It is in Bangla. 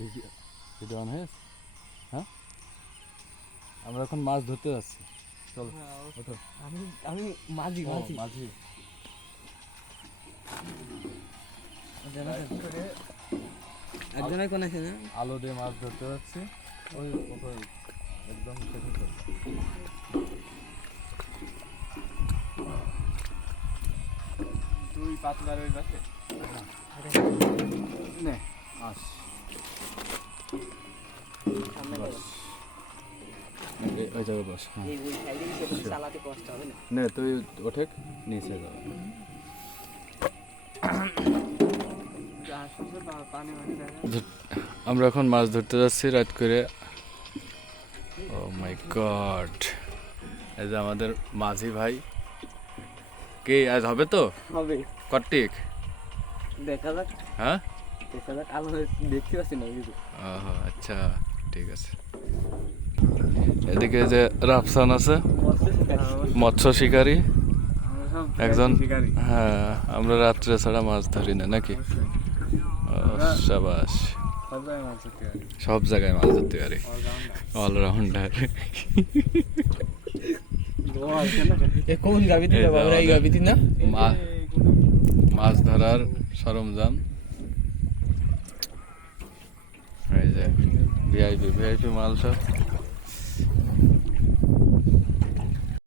ভিডিও অন হয়েছে হ্যাঁ? আমরা এখন মাছ ধরতে যাচ্ছি। চলো ওঠো। আমি আমি মাঝি ও, মাঝি। মাঝি। একজনের কোন আছে না? আলো দিয়ে মাছ ধরতে যাচ্ছি। ওই ওই একদম সেখানে চলো। দুই পাতলার ওই পাশে নে আস। ওই জায়গায় বস হ্যাঁ। চালাতে কষ্ট হবে না? নে তুই ওঠে নিচে যাও আমরা এখন মাছ ধরতে যাচ্ছি রাত করে। ও মাই গড এই যে আমাদের মাঝি ভাই। কি আজ হবে তো? হবে। কটিক দেখা যাক। হ্যাঁ? দেখা যাক আলো দেখতে পাচ্ছি না কিছু আচ্ছা ঠিক আছে। এদিকে যে রাফসান আছে মৎস্য শিকারী। একজন হ্যাঁ আমরা রাত্রে ছাড়া মাছ ধরি না নাকি? সাবাস। সব জায়গায় মাছ ধরতে পারি। মাছ অলরাউন্ডার কোন গাবিতে বাবা এই গাবিতে না? মাছ ধরার সরঞ্জাম। এই যে ভিআইপি ভিআইপি মাল সব।